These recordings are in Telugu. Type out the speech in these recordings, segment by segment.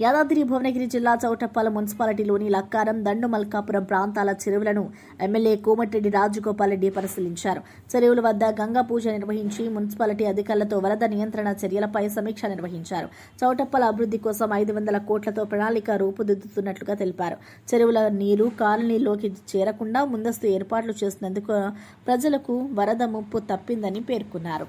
యాదాద్రి భువనగిరి జిల్లా చౌటప్పాల మున్సిపాలిటీలోని లక్కారం దండు మల్కాపురం ప్రాంతాల చెరువులను ఎమ్మెల్యే కోమటిరెడ్డి రాజగోపాల్ రెడ్డి పరిశీలించారు. చెరువుల వద్ద గంగా పూజ నిర్వహించి మున్సిపాలిటీ అధికారులతో వరద నియంత్రణ చర్యలపై సమీక్ష నిర్వహించారు. చౌటప్పల అభివృద్ధి కోసం ఐదు వందల కోట్లతో ప్రణాళిక రూపుదిద్దుతున్నట్లుగా తెలిపారు. చెరువుల నీరు కాలనీలోకి చేరకుండా ముందస్తు ఏర్పాట్లు చేసినందుకు ప్రజలకు వరద ముప్పు తప్పిందని పేర్కొన్నారు.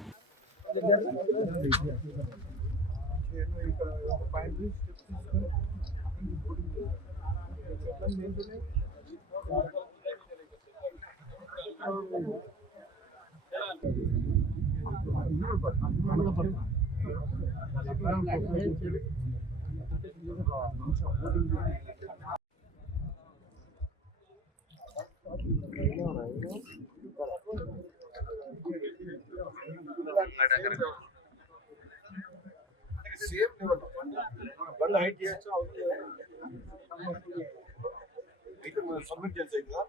Gracias. ಸೇಮ್ ಲೆವೆಲ್ ಬಂದ ಹೈಟ್ ಹೆಚ್ಚು ಅವ್ರಿಗೆ ಸಬ್ಮಿಟ್ ಕೆಲಸ ಇದೆಯಾ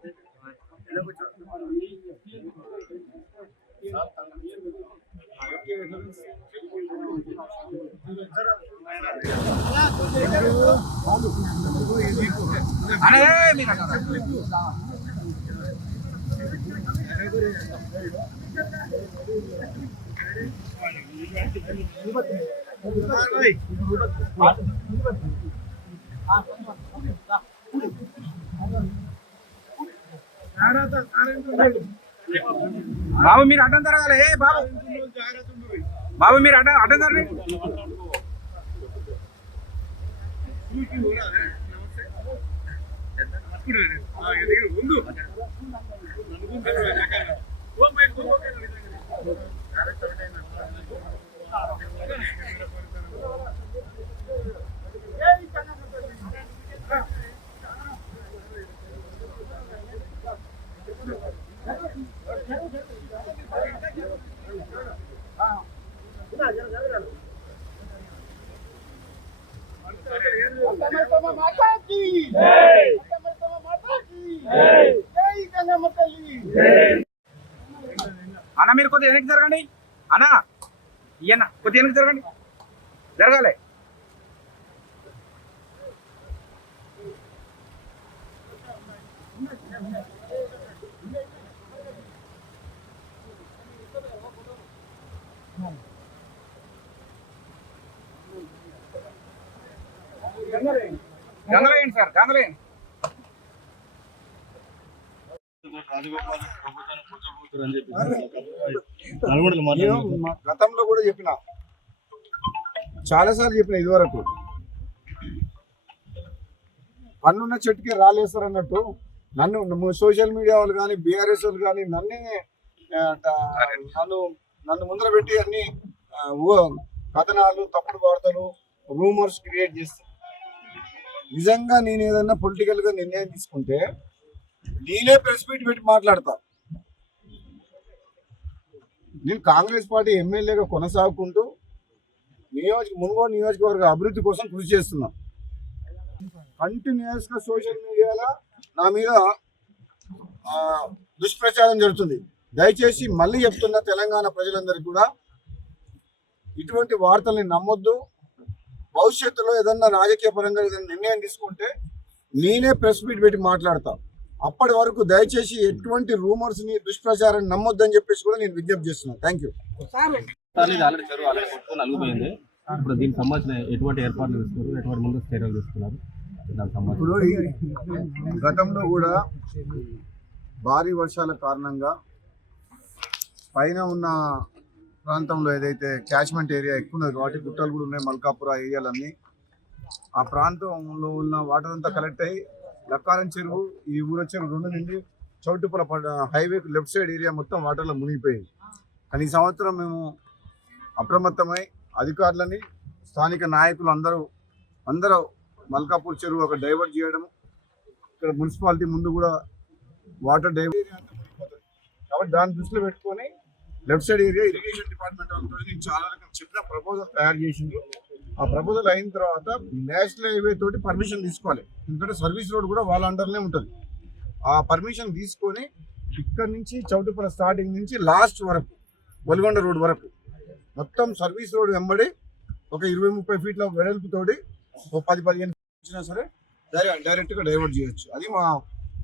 ಅಣ್ಣ బాబు మీరు అడ్డం జరగాలి. ఏ బాబు. బాబు మీరు అడ్డం అడ్డం జరగండి అన్న మీరు కొద్దిగా వెనక్కి జరగండి అన్న ఇయ్యన్న కొద్దిగా వెనక్కి జరగండి జరగాలి Thank you. గంగలేయండి సార్ గంగలేయండి గతంలో కూడా చెప్పిన. చాలాసార్లు చెప్పిన ఇదివరకు. పన్నున్న చెట్టుకి రాలేస్తారు అన్నట్టు. నన్ను సోషల్ మీడియా వాళ్ళు కానీ బీఆర్ఎస్ వాళ్ళు కానీ నన్నే నన్ను నన్ను ముందర పెట్టి అన్ని కథనాలు తప్పుడు వార్తలు రూమర్స్ క్రియేట్ చేస్తారు నిజంగా నేను ఏదన్నా పొలిటికల్గా నిర్ణయం తీసుకుంటే నేనే ప్రెస్ మీట్ పెట్టి మాట్లాడతా. నేను కాంగ్రెస్ పార్టీ ఎమ్మెల్యేగా కొనసాగుకుంటూ నియోజక మునుగోడు నియోజకవర్గ అభివృద్ధి కోసం కృషి చేస్తున్నా. కంటిన్యూస్గా సోషల్ మీడియాలో నా మీద దుష్ప్రచారం జరుగుతుంది. దయచేసి మళ్ళీ చెప్తున్న తెలంగాణ ప్రజలందరికీ కూడా ఇటువంటి వార్తల్ని నమ్మొద్దు. భవిష్యత్తులో ఏదన్నా రాజకీయ పరంగా ఏదైనా నిర్ణయం తీసుకుంటే నేనే ప్రెస్ మీట్ పెట్టి మాట్లాడతా. అప్పటి వరకు దయచేసి ఎటువంటి రూమర్స్ని దుష్ప్రచారాన్ని నమ్మొద్దని చెప్పేసి కూడా నేను విజ్ఞప్తి చేస్తున్నాను థ్యాంక్ యూ సార్. ఇది ఆల్రెడీ చెరువు ఆల్రెడీ కొట్టుకొని అలిగిపోయింది ఇప్పుడు దీనికి సంబంధించిన ఎటువంటి ఏర్పాట్లు తీసుకున్నారు ఎటువంటి ముందు చర్యలు తీసుకున్నారు? ఇప్పుడు గతంలో కూడా భారీ వర్షాల కారణంగా పైన ఉన్న ప్రాంతంలో ఏదైతే క్యాచ్మెంట్ ఏరియా ఎక్కువ ఉన్నది వాటి గుట్టలు కూడా ఉన్నాయి మల్కాపుర ఏరియాలన్నీ. ఆ ప్రాంతంలో ఉన్న వాటర్ అంతా కలెక్ట్ అయ్యి లక్కారం చెరువు ఈ ఊర చెరువు రెండు నుండి Choutuppal highway left side area మొత్తం వాటర్లో మునిగిపోయింది. కానీ ఈ సంవత్సరం మేము అప్రమత్తమై అధికారులని స్థానిక నాయకులు అందరూ అందరూ మల్కాపూర్ చెరువు ఒక డైవర్ట్ చేయడం ఇక్కడ మున్సిపాలిటీ ముందు కూడా వాటర్ డైవర్ట్ కాబట్టి దాన్ని దృష్టిలో పెట్టుకొని left side area irrigation department వాళ్ళతో నేను చాలా రకం చెప్పిన ప్రపోజల్ తయారు చేసింది ఆ ప్రపోజల్ అయిన తర్వాత నేషనల్ హైవే తోటి పర్మిషన్ తీసుకోవాలి. ఎందుకంటే సర్వీస్ రోడ్ కూడా వాళ్ళ అండర్నే ఉంటుంది. ఆ పర్మిషన్ తీసుకొని ఇక్కడ నుంచి చౌటుపల స్టార్టింగ్ నుంచి లాస్ట్ వరకు వల్గొండ రోడ్ వరకు మొత్తం సర్వీస్ రోడ్ వెంబడి ఒక ఇరవై ముప్పై ఫీట్ల వెడల్పుతోటి ఒక పది పదిహేను వచ్చినా సరే డైరెక్ట్ డైరెక్ట్గా డైవర్ట్ చేయొచ్చు. అది మా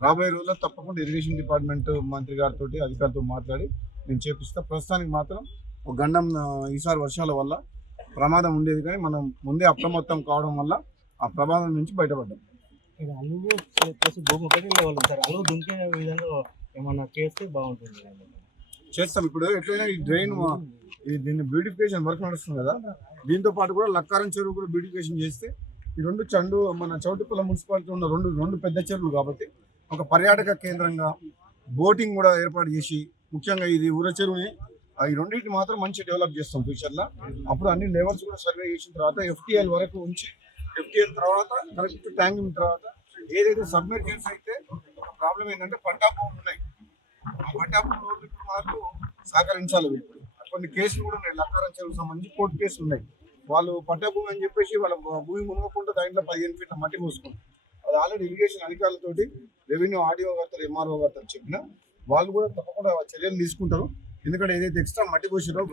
రాబోయే రోజుల్లో తప్పకుండా ఇరిగేషన్ డిపార్ట్మెంట్ మంత్రి గారితో అధికారులతో మాట్లాడి నేను చేపిస్తా. ప్రస్తుతానికి మాత్రం ఒక గండం ఈసారి వర్షాల వల్ల ప్రమాదం ఉండేది కానీ మనం ముందే అప్రమత్తం కావడం వల్ల ఆ ప్రమాదం నుంచి బయటపడ్డాం. ఇది అలుగు ప్లస్ భూమి ఒకటి లెవెల్ ఉంది సార్. అలుగు దుంకే విధంగా ఏమన్నా చేస్తే బాగుంటుంది. చేస్తాం. ఇప్పుడు ఎట్లయినా ఈ డ్రైన్ ఈ దీన్ని బ్యూటిఫికేషన్ వర్క్ నడుస్తుంది కదా. దీంతో పాటు కూడా లక్కారం చెరువు కూడా బ్యూటిఫికేషన్ చేస్తే ఈ రెండు చండు మన చౌటుపల్ల మున్సిపాలిటీ ఉన్న రెండు రెండు పెద్ద చెరువులు కాబట్టి ఒక పర్యాటక కేంద్రంగా బోటింగ్ కూడా ఏర్పాటు చేసి ముఖ్యంగా ఇది ఊర చెరువుని ఈ రెండింటిని మాత్రం మంచి డెవలప్ చేస్తాం ఫ్యూచర్లో. అప్పుడు అన్ని లెవెల్స్ కూడా సర్వే చేసిన తర్వాత ఎఫ్టీఎల్ వరకు ఉంచి ఎఫ్టీఎల్ తర్వాత కరెక్ట్ ట్యాంకింగ్ తర్వాత ఏదైతే సబ్మెర్జెన్స్ అయితే ఒక ప్రాబ్లం ఏంటంటే పంటా భూములు ఉన్నాయి. ఆ పంటా భూములు ఇప్పుడు మాకు సహకరించాలి ఇప్పుడు కొన్ని కేసులు కూడా ఉన్నాయి. లక్కారం చెరువుకు సంబంధించి కోర్టు కేసులు ఉన్నాయి. వాళ్ళు పట్టా భూమి అని చెప్పేసి వాళ్ళ భూమి మునగకుండా దాంట్లో పదిహేను ఫీట్ల మట్టి మూసుకుంటారు అది ఆల్రెడీ ఇరిగేషన్ అధికారులతోటి రెవెన్యూ ఆర్డీఓ గారితో ఎంఆర్ఓ గారితో చెప్పిన వాళ్ళు కూడా తప్పకుండా చర్యలు తీసుకుంటారు. ఎందుకంటే ఏదైతే ఎక్స్ట్రా మట్టి పోసిరో